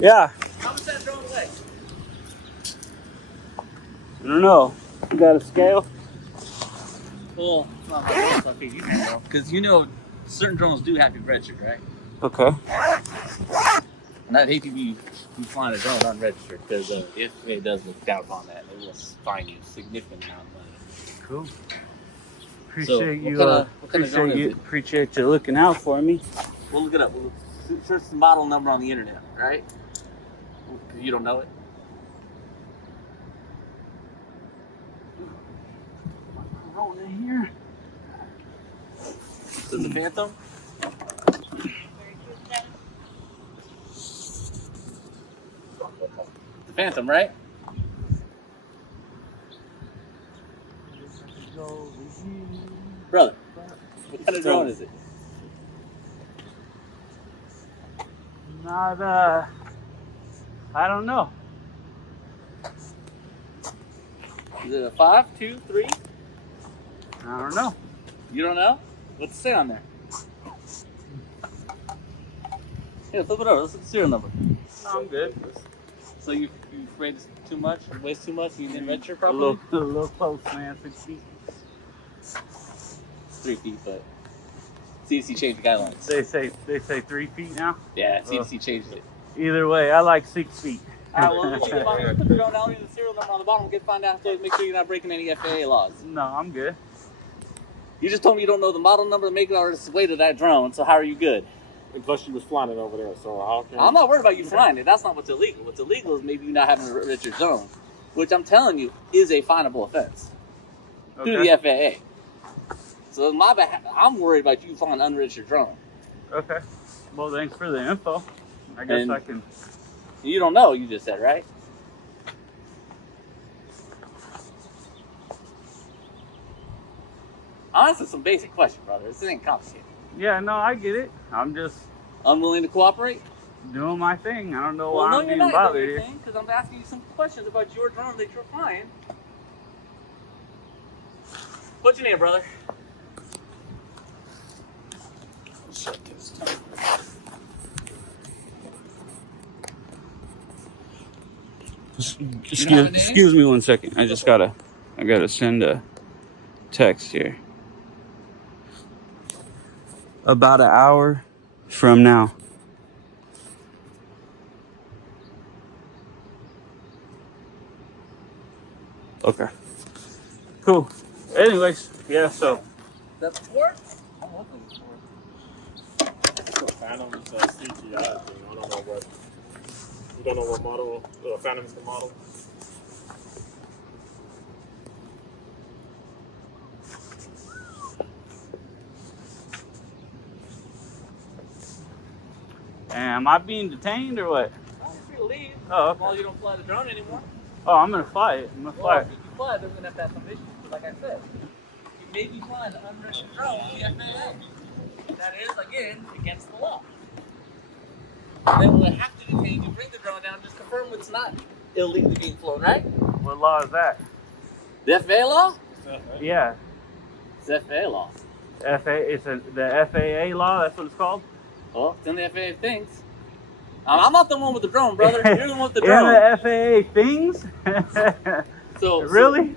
Yeah. How much that drone weigh? I don't know. You got a scale? Well, it's not my stuff you can know. Because you know, certain drones do have to be registered, right? Okay. And I'd hate to be flying a drone unregistered because if it does look down upon that, it will fine you a significant amount of money. Cool. Appreciate Appreciate you looking out for me. We'll look it up. We'll search the model number on the internet, right? Because you don't know it. Drone in here. Is it the Phantom? The Phantom, right? Brother, what kind of drone is it? Not I don't know. Is it a 5, 2, 3? I don't know. You don't know? What's it say on there? Yeah, flip it over. Let's look at the serial number. No, I'm good. So you afraid it's too much, weighs too much, and you didn't register properly? A little close, man. 6 feet. 3 feet, but CDC changed the guidelines. They say 3 feet now. Yeah, CDC changed it. Either way, I like 6 feet. Alright, well, if you put the drone down, the serial number on the bottom, we'll find out to make sure you're not breaking any FAA laws. No, I'm good. You just told me you don't know the model number, the make, or the weight of that drone, so how are you good? And plus, she was flying it over there, so how can... I'm not worried about you flying it. That's not what's illegal. What's illegal is maybe you not having a registered drone, which I'm telling you is a finable offense through the FAA. So I'm worried about you flying an unregistered drone. Okay. Well, thanks for the info. I guess I can... You don't know, you just said, right? Honestly, some basic question, brother. This ain't complicated. Yeah, no, I get it. I'm just unwilling to cooperate? Doing my thing. I don't know why I'm being bothered here. Because I'm asking you some questions about your drone that you're flying. What's your name, brother? Shut this down. Excuse me 1 second. I gotta send a text here. About an hour from now. Okay. Cool. Anyways, yeah, so. That's for? Phantom is a CGI thing. I don't know what. You don't know what model? Phantom is the model. Am I being detained or what? I'm free to leave. Oh, okay. Well, you don't fly the drone anymore. Oh, I'm gonna fly it. I'm gonna fly it. If you fly it, then we're gonna have to have some issues. But like I said, you may be flying an unregistered drone with the FAA. That is, again, against the law. Then we'll have to detain you, bring the drone down, just confirm it's not illegally being flown, right? What law is that? The FAA law? Yeah. It's the FAA law. The FAA law, that's what it's called? Well, it's in the FAA things. I'm not the one with the drone, brother. You're the one with the drone. In the FAA things? So really?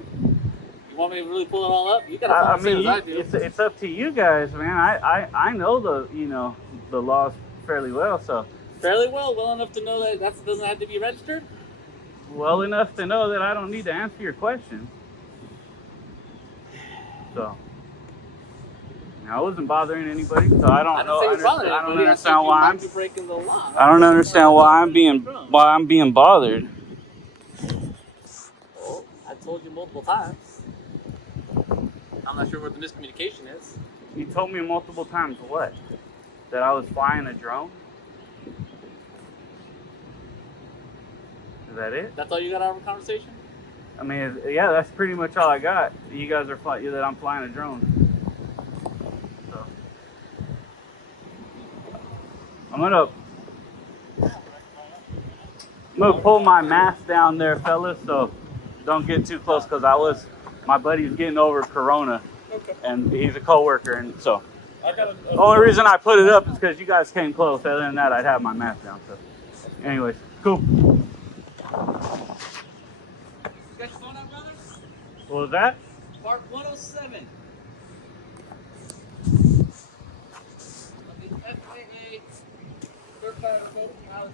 You want me to really pull it all up? You gotta follow the same as I do. It's up to you guys, man. I know the laws fairly well, so. Fairly well enough to know that doesn't have to be registered? Well enough to know that I don't need to answer your question. So. I wasn't bothering anybody, so I don't know. I don't understand why I'm breaking the law. I don't understand why I'm being bothered. Well, I told you multiple times. I'm not sure what the miscommunication is. You told me multiple times what? That I was flying a drone? Is that it? That's all you got out of our conversation? I mean, yeah, that's pretty much all I got. You guys are that I'm flying a drone. So I'm gonna pull my mask down there, fellas. So don't get too close, because my buddy's getting over Corona, and he's a coworker, and so the only reason I put it up is because you guys came close. Other than that, I'd have my mask down. So, anyways. Cool. You got your phone out, brother? What was that? Part 107. Of the FAA certified approach house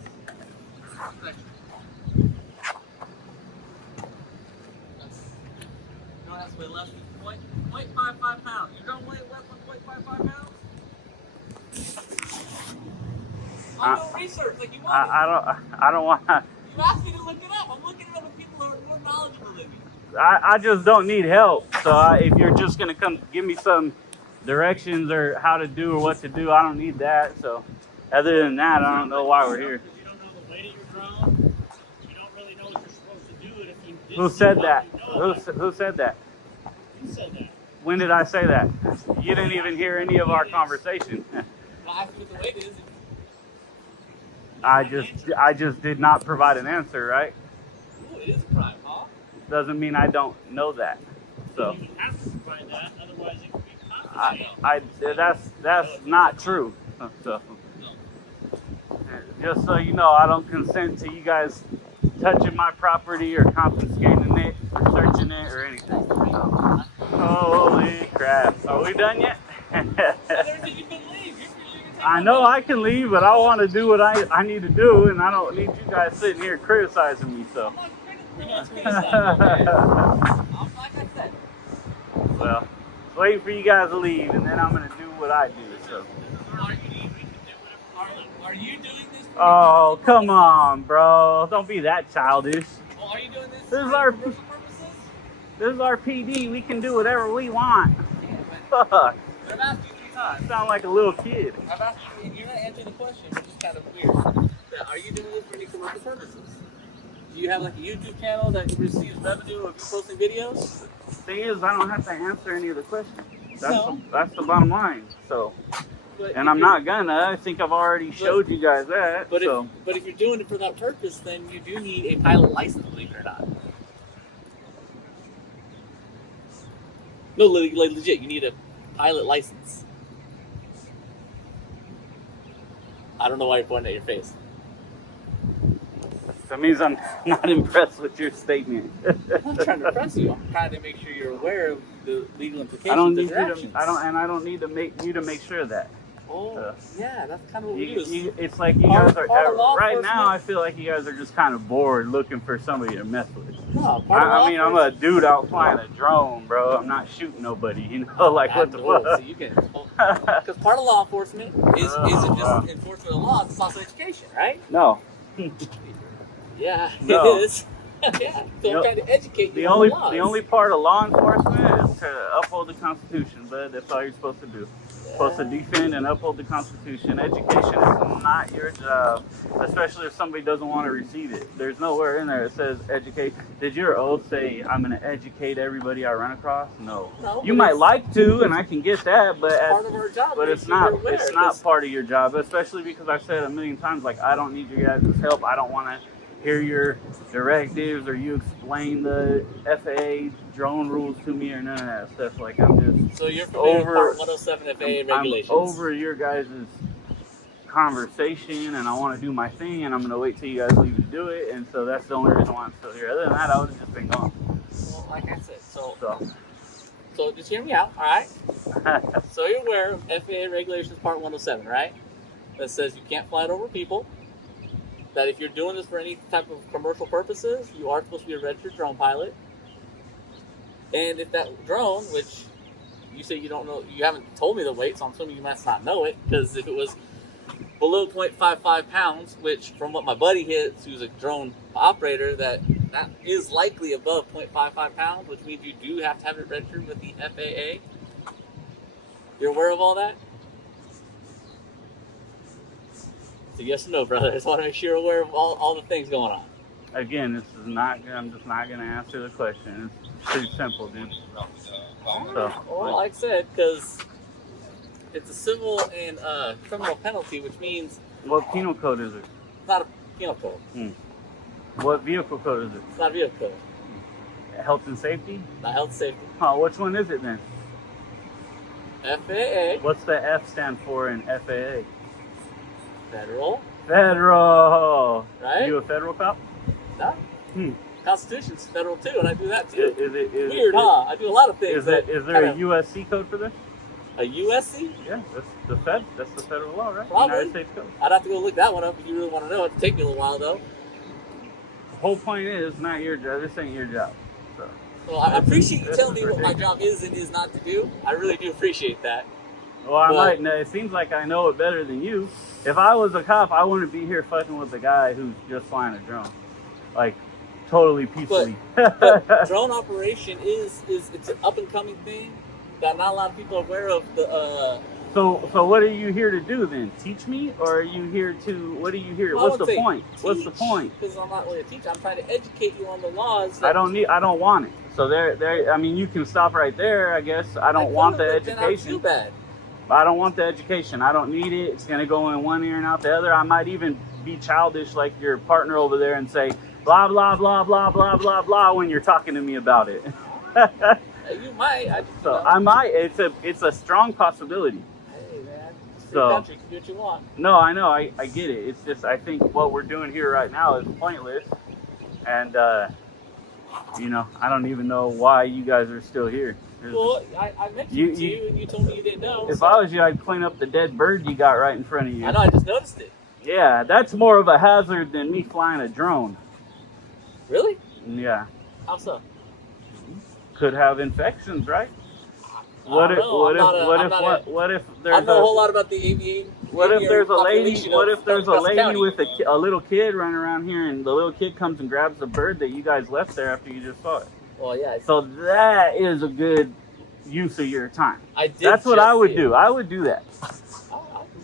inspection. No, that's way less than 0.55 pounds. You don't weigh less than 0.55 pounds? I'm doing research like you wanted. I don't want to. You asked me to look it up. I'm looking it up with people who are more knowledgeable than me. I just don't need help. So if you're just gonna come give me some directions or how to do or what to do, I don't need that. So other than that, I don't know why we're here. You don't know the weight of your drone. You don't really know what you're supposed to do. And if you did Who see said what that? you know, Who said that? you said that. When did I say that? You didn't even hear any of our conversation. Well, I asked you what the weight is. I just did not provide an answer, right? Ooh, it is a crime, huh? Doesn't mean I don't know that. So You have to provide that, otherwise it could be confiscated. that's not true. So just so you know, I don't consent to you guys touching my property or confiscating it or searching it or anything. So, holy crap. Are we done yet? You can leave. I know I can leave, but I want to do what I need to do, and I don't need you guys sitting here criticizing me. So, Like I said. well, waiting for you guys to leave, and then I'm gonna do what I do. So. Are you doing this? Oh, come on, bro! Don't be that childish. Well, are you doing this This is for our commercial purposes? this is our PD. We can do whatever we want. Yeah, but Fuck! I've asked you 3 times. I sound like a little kid. I've asked you, and you're not answering the question, which is kind of weird. Yeah, are you doing this for any commercial purposes? Do you have like a YouTube channel that receives revenue of posting videos? Thing is, I don't have to answer any of the questions. No. That's the bottom line. So, But and if I'm you're- not gonna. I think I've already showed you guys that. But So, if you're doing it for that purpose, then you do need a pilot license, believe it or not. No, like legit, you need a pilot license. I don't know why you're pointing at your face. that means I'm not impressed with your statement. I'm not trying to impress you. I'm trying to make sure you're aware of the legal implications I don't of need your you to. actions. I don't need to make you to make sure of that. Oh, yeah, that's kind of what we do. It's like you Part- guys are part of law right enforcement- now. I feel like you guys are just kind of bored, looking for somebody to mess with. No, part of law I mean, I'm a dude out flying a drone, bro. I'm not shooting nobody. You know, like what the So fuck? you can, because part of law enforcement isn't just enforcement of laws; it's also education, right? No. Yeah, No. it is. Yeah, so You I'm trying to educate you The on only the laws. the only part of law enforcement is to uphold the Constitution, but that's all you're supposed to do. Supposed to defend and uphold the Constitution. Education is not your job, especially if somebody doesn't want to receive it. There's nowhere in there that says educate. Did your oath say I'm going to educate everybody I run across? No. No, You but might it's like to, and I can get that, but part of our job. but to it's make sure not you're aware, it's not 'cause- part of your job, especially because I've said a million times, like, I don't need your guys' help. I don't want to hear your directives or you explain the FAA drone rules to me or none of that stuff. Like, I'm just So you're familiar over- with Part 107 FAA regulations. I'm over your guys' conversation, and I want to do my thing, and I'm going to wait till you guys leave to do it, and so that's the only reason why I'm still here. Other than that, I would have just been gone. Well, like I said, so So, just hear me out, all right? So you're aware of FAA regulations Part 107, right? That says you can't fly it over people. That if you're doing this for any type of commercial purposes, you are supposed to be a registered drone pilot. And if that drone, which you say you don't know, you haven't told me the weight, so I'm assuming you must not know it, because if it was below 0.55 pounds, which from what my buddy hits, who's a drone operator, that is likely above 0.55 pounds, which means you do have to have it registered with the FAA. You're aware of all that? So yes or no, brother? I just want to make sure you're aware of all the things going on. again, this is not. I'm just not going to answer the question. It's pretty simple, dude. So, Well, like I said, because it's a civil and criminal penalty, which means what penal code is it? it's not a penal code. What vehicle code is it? It's not a vehicle code. Health and safety? Not health safety. Oh, which one is it then? FAA, What's the F stand for in FAA? Federal Federal. Right? You a federal cop? No. Hmm. Constitution's federal too, and I do that too. Is Weird, huh? I do a lot of things. Is there a USC code for this? A USC? Yeah, that's the Fed. That's the federal law, right? Probably. United States code. I'd have to go look that one up if you really want to know. It'd take me a little while though. The whole point is not your job. This ain't your job. So. Well, I appreciate you telling me what my job is and is not to do. I really do appreciate that. Well, I might know. It seems like I know it better than you. If I was a cop, I wouldn't be here fucking with the guy who's just flying a drone, like totally peacefully. But drone operation is it's an up and coming thing that not a lot of people are aware of. So what are you here to do then? Teach me, or are you here to? What are you here? Well, What's the point? What's the point? Because I'm not really a teacher. I'm trying to educate you on the laws. I don't want it. So there. I mean, you can stop right there. I guess I don't want the education. Then I feel bad. I don't want the education. I don't need it. It's gonna go in one ear and out the other. I might even be childish like your partner over there and say blah blah blah blah blah blah blah when you're talking to me about it. You might. I might. It's a strong possibility. Hey man, it's So country. You can do what you want. No, I know. I get it. It's just I think what we're doing here right now is pointless, and I don't even know why you guys are still here. Well, I mentioned it to you, and you told me you didn't know. If I was you, I'd clean up the dead bird you got right in front of you. I know. I just noticed it. Yeah, that's more of a hazard than me flying a drone. Really? Yeah. How so? Could have infections, right? What if there's I know a whole lot about the aviation. What if there's a lady? What if there's a lady County. with a little kid running around here, and the little kid comes and grabs the bird that you guys left there after you just saw it? Well, yeah. So that is a good use of your time. That's what I would do. I would do that. I can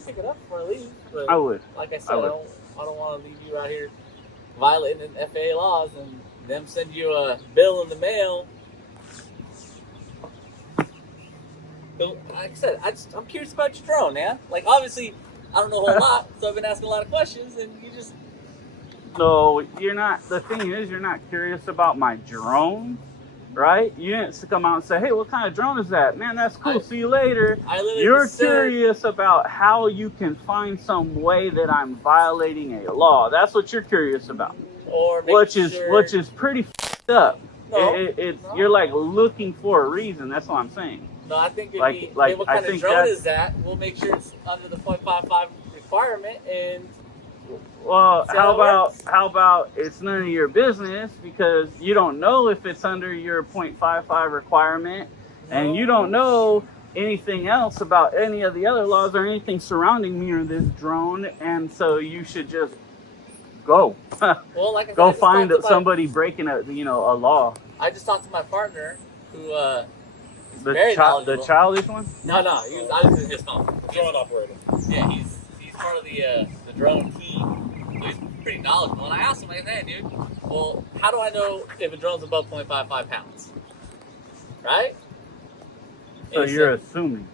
pick it up before I leave. But I would. Like I said, I don't want to leave you out here violating FAA laws and them send you a bill in the mail. So, like I said, I'm curious about your drone, man. Like, obviously, I don't know a whole lot, so I've been asking a lot of questions, and you just... So you're not, the thing is, you're not curious about my drone, right? You didn't come out and say, hey, what kind of drone is that? Man, that's cool. See you later. You're curious about how you can find some way that I'm violating a law. That's what you're curious about. Or which is pretty f***ed up. No, You're like looking for a reason. That's what I'm saying. No, I think like, hey, what I kind of think drone is that? We'll make sure it's under the 0.55 requirement and... Well, how about it's none of your business because you don't know if it's under your 0.55 requirement and you don't know anything else about any of the other laws or anything surrounding me or this drone, and so you should just go. Well, like I said, go find somebody breaking a law. I just talked to my partner who the childish one? No, I was in his phone. Drone operator. Yeah, he's part of the drone team. So he's pretty knowledgeable. And I asked him, like, hey, dude, well, how do I know if a drone's above 0.55 pounds? Right? So you're assuming.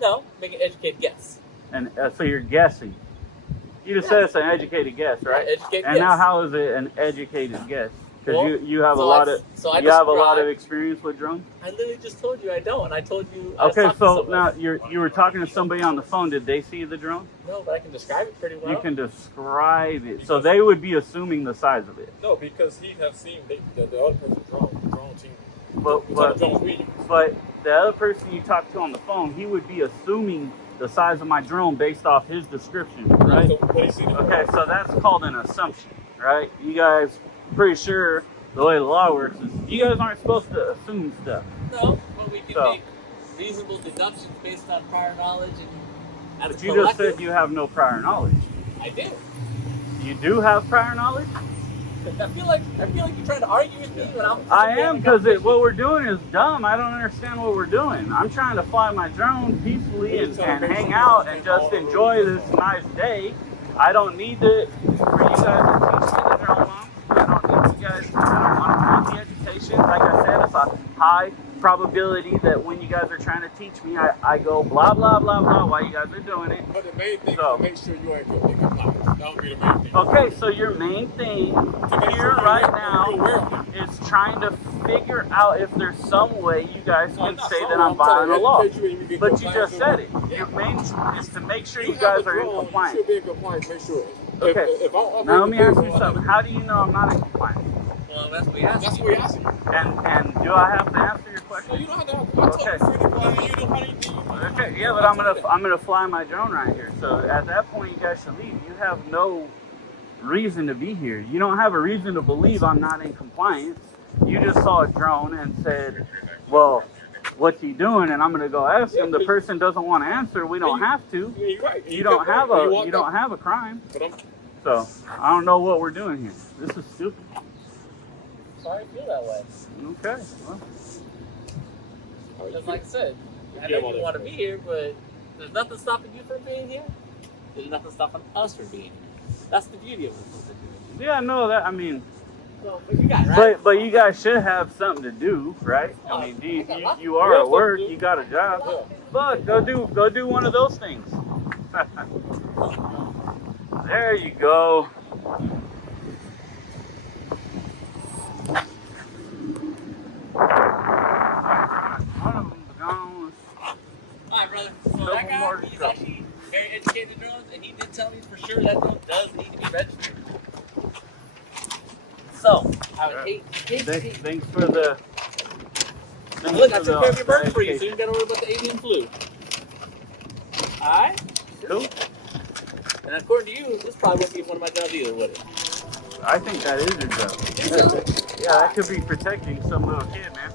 No, make an educated guess. And so you're guessing. You just said it's an educated guess, right? Educated and guess. now how is it an educated guess? Because you have a lot of experience with drones. I literally just told you I don't, and I told you. Okay, so now you were talking to somebody on the phone. Did they see the drone? No, but I can describe it pretty well. You can describe it, so they would be assuming the size of it. No, because he has seen the other person's drone team. But the other person you talked to on the phone, he would be assuming the size of my drone based off his description, right? Okay, so that's called an assumption, right? You guys. Pretty sure the way the law works is you guys aren't supposed to assume stuff. No, but we can make reasonable deductions based on prior knowledge and But you just said you have no prior knowledge. I do. You do have prior knowledge? I feel like you're trying to argue with me when I'm... I am, because what we're doing is dumb. I don't understand what we're doing. I'm trying to fly my drone peacefully and hang out and just enjoy this nice day. I don't need for you guys to teach me the drone long. I don't need you guys. I don't want to the education. Like I said, it's a high probability that when you guys are trying to teach me, I go blah blah blah blah while you guys are doing it. But the main thing is to make sure you ain't in compliance. That would be the main thing. Okay, so your main thing here right now is trying to figure out if there's some way you guys No, can not say some that way. I'm violating the law. educate you and you get But you compliant just said with it. Your main is to make sure you have guys a are in drone, compliance. You should be in compliance. Make sure. Okay. If I'm Now let me ask you vehicle, something. How do you know I'm not in compliance? Well, that's what we asked. That's what we asking you. And do I have to answer your No, question? you don't have to. I told Okay. you free to fly. You do how you do. Okay, yeah, but I'm gonna fly my drone right here. So at that point, you guys should leave. You have no reason to be here. You don't have a reason to believe I'm not in compliance. You just saw a drone and said, "Well, what's he doing?" And I'm gonna go ask him. The person doesn't want to answer. We don't have to. Yeah, you're right. You don't have a crime. But I'm, So I don't know what we're doing here. This is stupid. Sorry to feel that way. Okay. Well, Because like I said, I Yeah, know you want to be here, but there's nothing stopping you from being here. There's nothing stopping us from being here. That's the beauty of what we're doing. yeah, no, that I mean. So, but you got it, right? But you guys should have something to do, right? I mean, you are at work, you got a job. Look, go do one of those things. There you go. One of them's gone. Alright, brother. So Couple that more guy, to he's go. actually very educated in drones, and he did tell me for sure that drone does need to be registered. So, I would hate. Thanks for the. Thanks Look, I for took care of your bird for you, so education. you don't gotta worry about the avian flu. Alright? Cool. And according to you, this probably won't be one of my jobs either, would it? I think that is your job. So, Yeah, that could be protecting some little kid, man.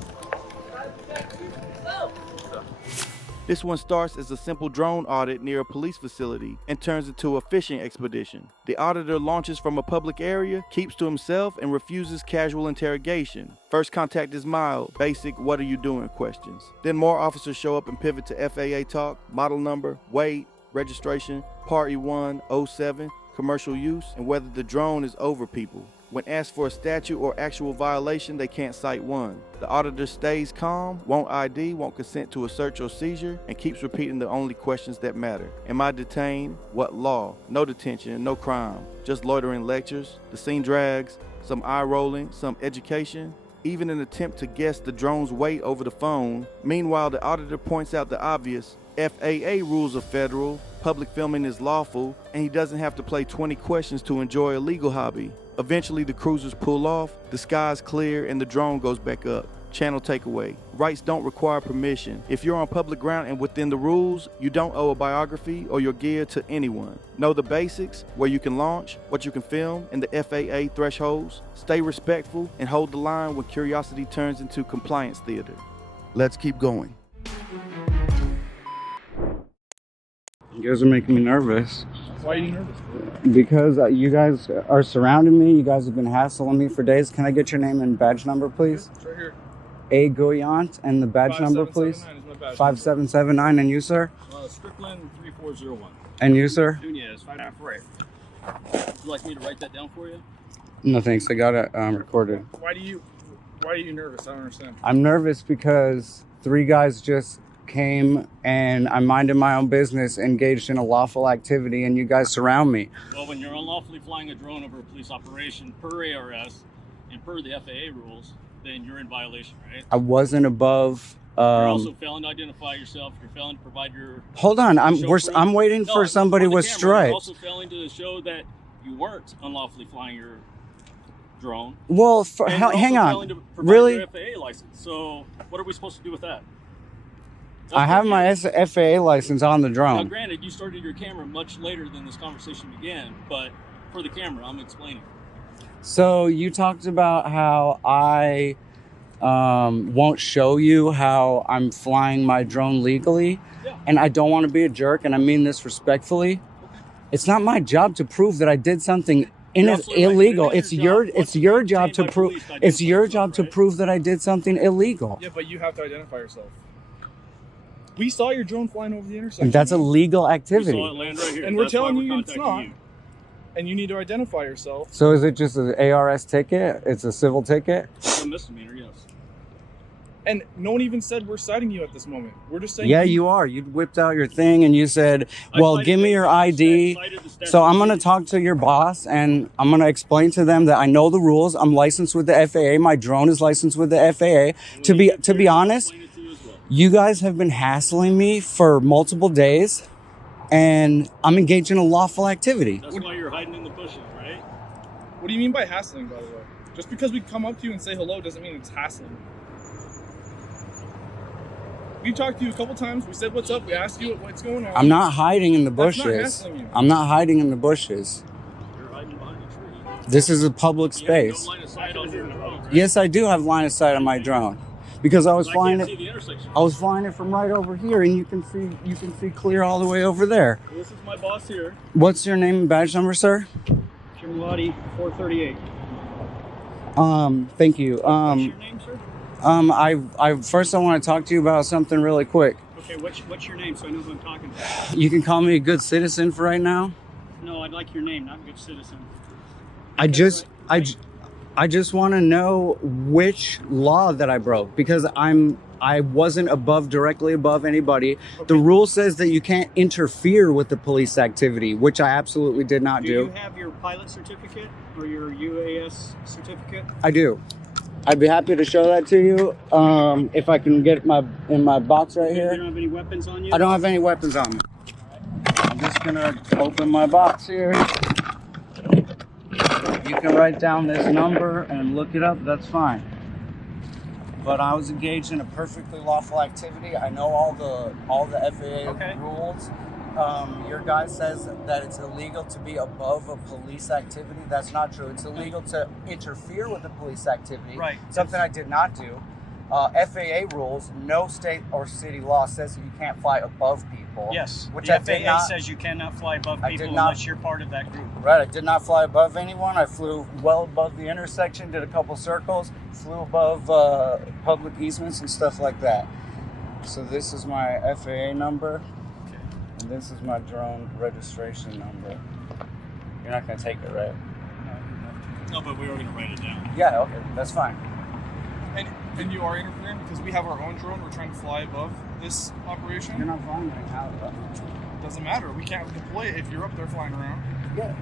This one starts as a simple drone audit near a police facility and turns into a fishing expedition. The auditor launches from a public area, keeps to himself, and refuses casual interrogation. First contact is mild, basic "what are you doing" questions. Then more officers show up and pivot to FAA talk, model number, weight, registration, Part E107, commercial use, and whether the drone is over people. When asked for a statute or actual violation, they can't cite one. The auditor stays calm, won't ID, won't consent to a search or seizure, and keeps repeating the only questions that matter. Am I detained? What law? No detention, no crime. Just loitering lectures. The scene drags, some eye rolling, some education, even an attempt to guess the drone's weight over the phone. Meanwhile, the auditor points out the obvious. FAA rules are federal, public filming is lawful, and he doesn't have to play 20 questions to enjoy a legal hobby. Eventually, the cruisers pull off, the sky's clear, and the drone goes back up. Channel takeaway. Rights don't require permission. If you're on public ground and within the rules, you don't owe a biography or your gear to anyone. Know the basics, where you can launch, what you can film, and the FAA thresholds. Stay respectful and hold the line when curiosity turns into compliance theater. Let's keep going. You guys are making me nervous. why are you nervous? Because you guys are surrounding me. You guys have been hassling me for days. Can I get your name and badge number, please? It's right here. A. Gouillant and the badge number, please. 5779 is my badge 5779. And you, sir? number. Strickland 3401. And you, sir? Nunez 5.5 right. Would you like me to write that down for you? No, thanks. I got it recorded. Why are you nervous? I don't understand. I'm nervous because 3 guys just came and I minded my own business, engaged in a lawful activity, and you guys surround me. Well, when you're unlawfully flying a drone over a police operation per ARS and per the FAA rules, then you're in violation, right? I wasn't above. You're also failing to identify yourself. You're failing to provide your. Hold on, I'm show proof. waiting No, for somebody on the with camera. stripes. You're also failing to show that you weren't unlawfully flying your drone. Well, And you're hang also on. failing to provide Really? your FAA license. So what are we supposed to do with that? I have my FAA license on the Now, drone. granted, you started your camera much later than this conversation began, but for the camera, I'm explaining. So you talked about how I won't show you how I'm flying my drone legally, Yeah. and I don't want to be a jerk, and I mean this respectfully. It's not my job to prove that I did something You're absolutely right. illegal. It is your job. It's your job to Once prove. you're detained by It's police, your identify job to yourself, prove that I did something illegal. Yeah, but you have to identify yourself. We saw your drone flying over the intersection. And that's a legal We activity. saw it land right here. And we're That's why telling we're you it's contacting not. And you need to identify yourself. So is it just an ARS ticket? It's a civil ticket? It's a misdemeanor, yes. And no one even said we're citing you at this moment. We're just saying. Yeah, you are. You whipped out your thing and you said, well, give me your ID. So I'm going to talk to your boss and I'm going to explain to them that I know the rules. I'm licensed with the FAA. My drone is licensed with the FAA. To be honest, you guys have been hassling me for multiple days and I'm engaged in a lawful activity. That's why you're hiding in the bushes, right? What do you mean by hassling, by the way? Just because we come up to you and say hello doesn't mean it's hassling. We talked to you a couple times. We said what's up. We asked you what's going on. I'm not hiding in the bushes. That's not hassling you. I'm not hiding in the bushes. You're hiding behind a tree. This is a public space. You have no line of sight on your drone, right? Yes, I do have line of sight on my drone because I was flying can't it. see the intersection. I was flying it from right over here, and you can see clear all the way over there. This is my boss here. What's your name and badge number, sir? Jim Lottie, 438. Thank you. What's your name, sir? I first I want to talk to you about something really quick. Okay, what's your name so I know who I'm talking to? You can call me a good citizen for right now. No, I'd like your name, not good citizen. I just want to know which law that I broke because I wasn't directly above anybody. Okay. The rule says that you can't interfere with the police activity, which I absolutely did not do. Do you have your pilot certificate or your UAS certificate? I do. I'd be happy to show that to you if I can get in my box right You here. don't have any weapons on you? I don't have any weapons on me. I'm just gonna open my box here. You can write down this number and look it up, that's fine. But I was engaged in a perfectly lawful activity. I know all the FAA rules. Your guy says that it's illegal to be above a police activity. That's not true. It's illegal to interfere with the police activity. Right. Something I did not do. FAA rules, no state or city law says that you can't fly above people. Yes. Which the I did FAA not. says you cannot fly above I people did not. unless you're part of that group. Right, I did not fly above anyone. I flew well above the intersection, did a couple circles, flew above public easements and stuff like that. So this is my FAA number, and this is my drone registration number. You're not going to take it, right? No, but we were going to write it down. Yeah, okay, that's fine. And you are interfering because we have our own drone. We're trying to fly above this operation. You're not flying right now, though. Doesn't matter. We can't deploy it if you're up there flying around.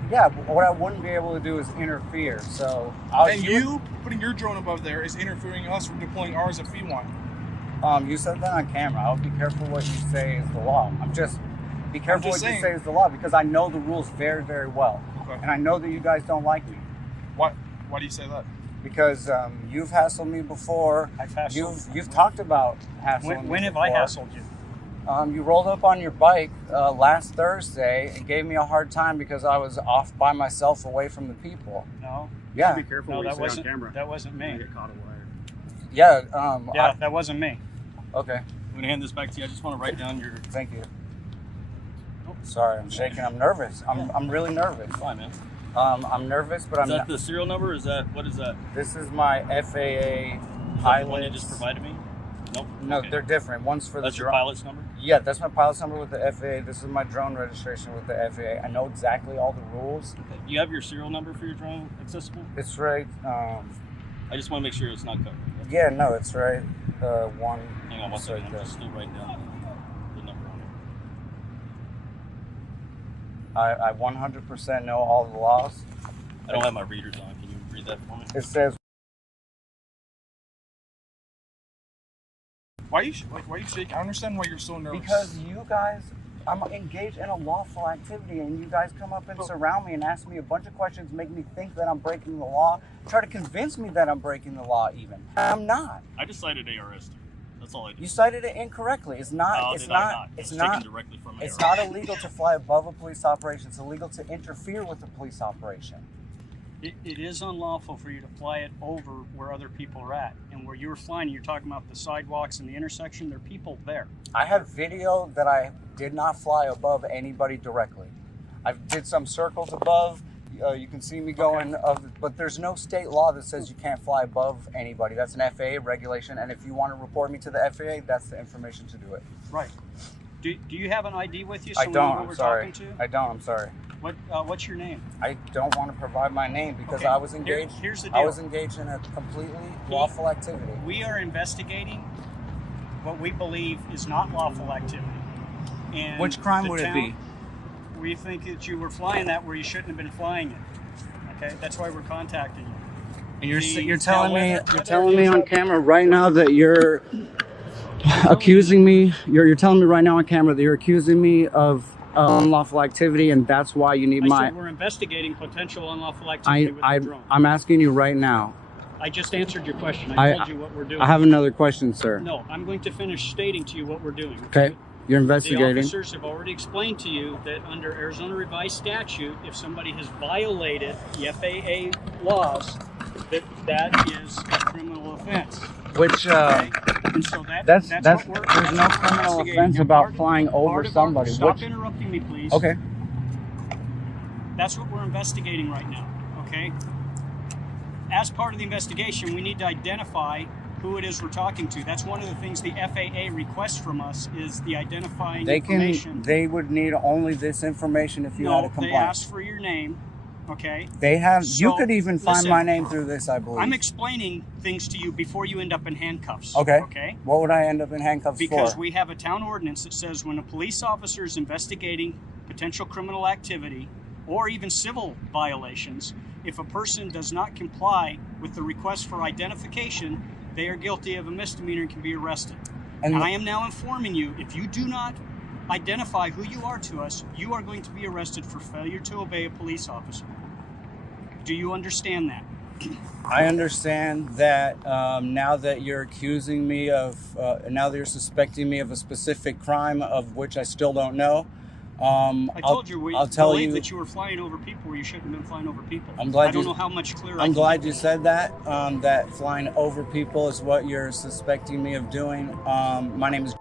Yeah, but what I wouldn't be able to do is interfere, so... you putting your drone above there is interfering us from deploying ours if we want. You said that on camera. I'll be careful what you say is the law. Be careful what you say is the law because I know the rules very, very well. Okay. And I know that you guys don't like me. Why do you say that? Because you've hassled me before. I've hassled. You've talked about hassling me When have before. I hassled you? You rolled up on your bike last Thursday and gave me a hard time because I was off by myself away from the people. No. Yeah. Be careful No, what you that say wasn't. on camera. That wasn't me. Get caught a wire. Yeah. Yeah, that wasn't me. Okay. I'm going to hand this back to you. I just want to write down your... Thank you. Sorry, I'm shaking. I'm nervous. I'm really nervous. Fine, man. I'm nervous, but Is that the serial number? What is that? This is my FAA Pilot. One you pilot. just provided me? Nope. No, Okay. they're different. One's for That's the your drone. pilot's number? Yeah, that's my pilot's number with the FAA. This is my drone registration with the FAA. I know exactly all the rules. Okay. Do you have your serial number for your drone accessible? It's right. I just want to make sure it's not covered. Yeah, no, it's right. One. Hang on one it's second. right I'm there. just still writing down the number on it. I 100% know all the laws. I don't have my readers on. Can you read that for me? It says. Why are you shaking? I don't understand why you're so nervous. Because you guys, I'm engaged in a lawful activity, and you guys come up and surround me and ask me a bunch of questions, make me think that I'm breaking the law, try to convince me that I'm breaking the law. Even I'm not. I just cited ARS. That's all I did. You cited it incorrectly. It's not. No, it's did I not. It It's was not. taken directly from It's ARS. not illegal to fly above a police operation. It's illegal to interfere with a police operation. It is unlawful for you to fly it over where other people are at. And where you were flying, you're talking about the sidewalks and the intersection, there are people there. I have video that I did not fly above anybody directly. I did some circles above. You can see me going, but there's no state law that says you can't fly above anybody. That's an FAA regulation, and if you want to report me to the FAA, that's the information to do it. Right. Do you have an ID with you so I we know don't. who I'm we're sorry. talking to? I don't. I'm sorry. What's your name? I don't want to provide my name because Okay, I was engaged. here's the deal. I was engaged in a completely lawful activity. We are investigating what we believe is not lawful activity. And Which crime the would it be? We think that you were flying that where you shouldn't have been flying it. Okay, that's why we're contacting you. And you're The- telling now, me whether- you're telling me on camera right now that you're accusing me. You're telling me right now on camera that you're accusing me of unlawful activity, and that's why you need I my. said we're investigating potential unlawful activity with the drone. I'm asking you right now. I just answered your question. I told you what we're doing. I have another question, sir. No, I'm going to finish stating to you what we're doing. Okay, you're The investigating. officers have already explained to you that under Arizona revised statute, if somebody has violated the FAA laws, that is a criminal offense. Which And so that's what we're, there's no that's what we're criminal investigating. offense And about part- flying over part of somebody. Stop Which interrupting me, please. okay. That's what we're investigating right now, okay? As part of the investigation, we need to identify who it is we're talking to. That's one of the things the FAA requests from us is the identifying information. They would need only this information if you had a No, complaint. they ask for your name, okay? They have. You So, could even find listen, my name through this, I believe. I'm explaining things to you before you end up in handcuffs. Okay. Okay? What would I end up in handcuffs Because for? we have a town ordinance that says when a police officer is investigating potential criminal activity or even civil violations, if a person does not comply with the request for identification, they are guilty of a misdemeanor and can be arrested. And And I am now informing you, if you do not identify who you are to us, you are going to be arrested for failure to obey a police officer. Do you understand that? I understand that now that you're accusing me of, now that you're suspecting me of a specific crime of which I still don't know. I told you we I'll tell believe you. that you were flying over people where you shouldn't have been flying over people. I'm glad I don't you- know how much clearer I I'm can glad be. you said that. That flying over people is what you're suspecting me of doing. My name is.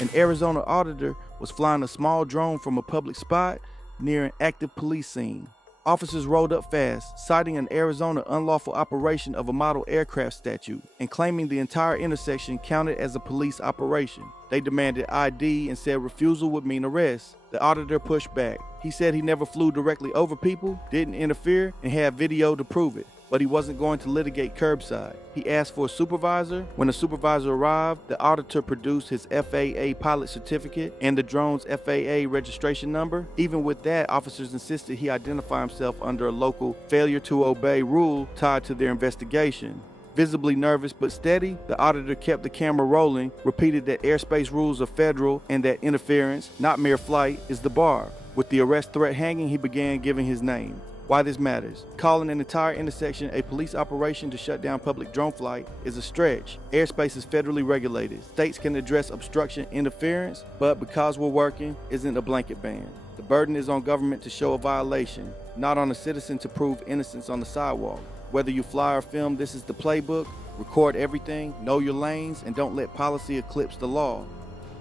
An Arizona auditor was flying a small drone from a public spot near an active police scene. Officers rolled up fast, citing an Arizona unlawful operation of a model aircraft statute and claiming the entire intersection counted as a police operation. They demanded ID and said refusal would mean arrest. The auditor pushed back. He said he never flew directly over people, didn't interfere, and had video to prove it. But he wasn't going to litigate curbside. He asked for a supervisor. When the supervisor arrived, the auditor produced his FAA pilot certificate and the drone's FAA registration number. Even with that, officers insisted he identify himself under a local failure to obey rule tied to their investigation. Visibly nervous but steady, the auditor kept the camera rolling, repeated that airspace rules are federal and that interference, not mere flight, is the bar. With the arrest threat hanging, he began giving his name. Why this matters. Calling an entire intersection a police operation to shut down public drone flight is a stretch. Airspace is federally regulated. States can address obstruction interference, but because we're working, isn't a blanket ban. The burden is on government to show a violation, not on a citizen to prove innocence on the sidewalk. Whether you fly or film, this is the playbook. Record everything, know your lanes, and don't let policy eclipse the law.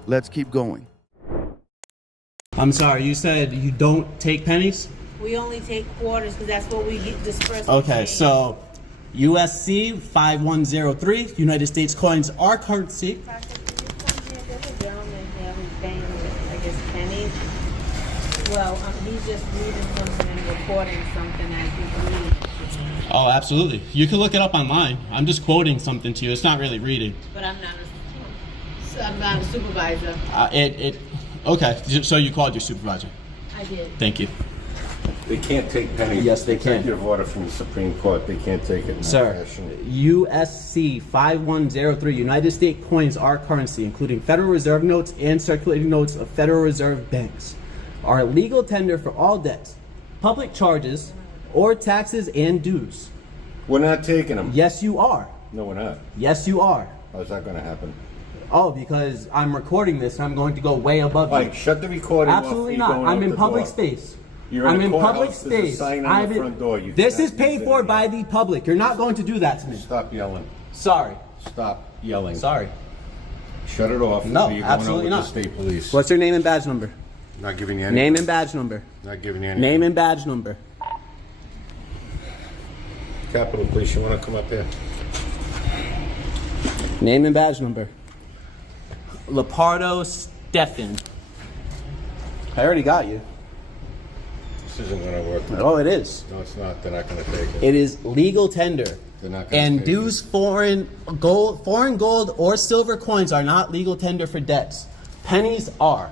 Let's keep going. I'm sorry, you said you don't take pennies? We only take quarters because that's what we get dispersed. Okay, so USC 5103, United States coins are currency. I guess pennies. Well, he's just reading something and recording something as he's reading. Oh, absolutely. You can look it up online. I'm just quoting something to you. It's not really reading. But I'm not a supervisor. Okay, so you called your supervisor. I did. Thank you. They can't take pennies. Yes, they can. Executive order from the Supreme Court. They can't take it. Sir, USC 5103, United States coins are currency, including Federal Reserve notes and circulating notes of Federal Reserve banks, are legal tender for all debts, public charges, or taxes and dues. We're not taking them. Yes, you are. No, we're not. Yes, you are. How's that going to happen? Oh, because I'm recording this and I'm going to go way above Mike, you. shut the recording off. Absolutely You're not. going I'm out in the public door. space. You're I'm in in a public courthouse. There's a space. sign on the front door. You This cannot is paid use for it. by the public. You're not going to do that to me. Stop yelling. Sorry. Stop yelling. Sorry. Shut it off. No, or you're absolutely going out not. with the state police. What's your name and badge number? Not giving you any. Name and badge number. Not giving you any. Name and badge number. Capitol Police, you want to come up here? Name and badge number. Lepardo Stefan. I already got you. This isn't gonna work. Oh, it is. No, it's not. They're not gonna take it. It is legal tender. They're not gonna And take dues foreign gold or silver coins are not legal tender for debts. Pennies are.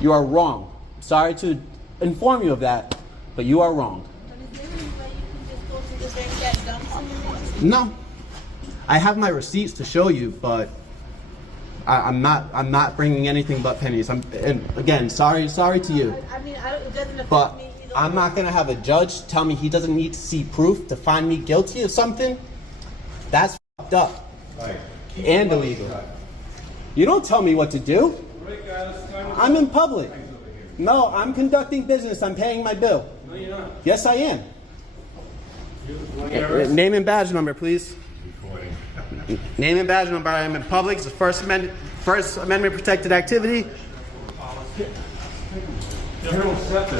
You are wrong. Sorry to inform you of that, but you are wrong. But is there any way you can just go to the bank that dumps them in? No. I have my receipts to show you, but I'm not bringing anything but pennies. And again, sorry to you. I mean, it doesn't affect But me either. I'm not gonna have a judge tell me he doesn't need to see proof to find me guilty of something. That's fucked up Right. and illegal. You don't tell me what to do. I'm in public. No, I'm conducting business. I'm paying my bill. No, you're not. Yes, I am. Name and badge number, please. Name and badge number. I am in public. It's a First Amendment protected activity.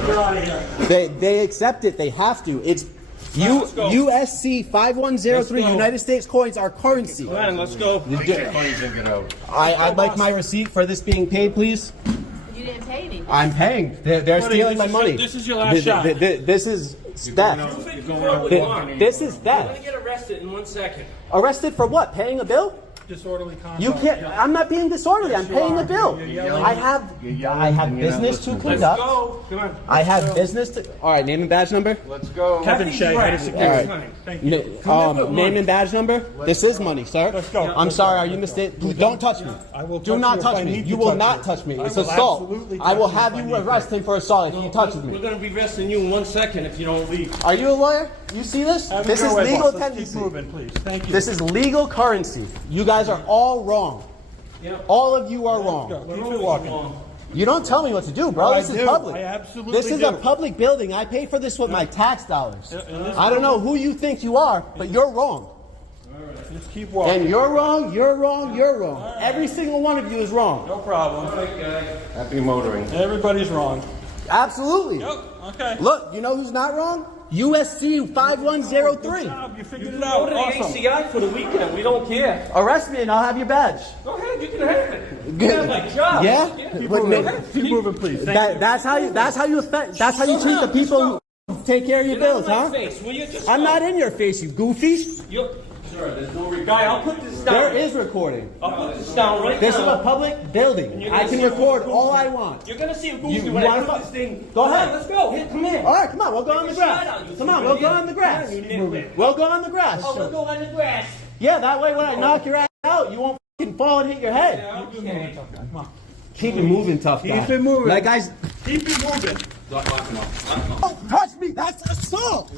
They accept it. They have to. It's USC 5103. United States coins are currency. Come on, let's go. Take your coins and get out. I'd like my receipt for this being paid, please. You didn't pay anything. I'm paying. They're stealing my money. This is your last shot. This is theft. This is You're gonna theft. get arrested in 1 second. Arrested for what? Paying a bill? Disorderly conduct. You can't. I'm not being disorderly. I'm paying the bill. I have business to conduct. Go. Come on. I have business to. All right. Name and badge number. Let's go. Kevin Shea, head of security. All right. Thank you. Name and badge number. This is money, sir. Let's go. I'm sorry. Are you mistaken? Don't touch me. I will Do touch not you if touch I me. need You to will touch not you. touch me. I It's will assault. absolutely I will touch you have if I you need to. arrested for assault if you touch We're me. gonna be arresting you in 1 second if you don't leave. Are you a lawyer? You see this? Have This your is way, legal boss. Let's keep tendency. moving, please. Thank you. This is legal currency. You guys are all wrong. All of you are wrong. Keep it walking. You don't tell me what to do, bro. I This is do. public. I absolutely This is a do. public building. I pay for this with my tax dollars. and this I don't know who you think you are, but you're wrong. Just keep walking. And you're wrong, you're wrong, you're wrong. Every single one of you is wrong. No problem. Happy motoring. Everybody's wrong. Absolutely. Okay. Look, you know who's not wrong? USC 5103. You figured it out. Awesome. ACI for the weekend. We don't care. Arrest me and I'll have your badge. Go ahead. You can have it. You have my job. Yeah? Keep But moving. ma- Keep moving, please. Thank that's how you treat the people who take care of your bills, huh? Face. Will you just I'm stop? not in your face, you goofy. Sure, there's no guy. I'll put this down. There is recording. I'll put this down right This is now. a public building. you're I gonna can see record who's all goofy. I want. You're gonna see a You goofy when I wanna put fu- this thing. Go ahead. Let's go. Here, come here. All right, come on. We'll go on the Take a shot grass. on you, Come on, you we'll go idiot. on the grass. You nitwit. We'll go on the grass. Oh, we'll go on the grass. Yeah, that way when I knock your ass out, you won't fucking fall and hit your head. Okay. Keep it moving, tough guy. Keep it moving. That guy's. Keep it moving. Don't touch me. That's assault.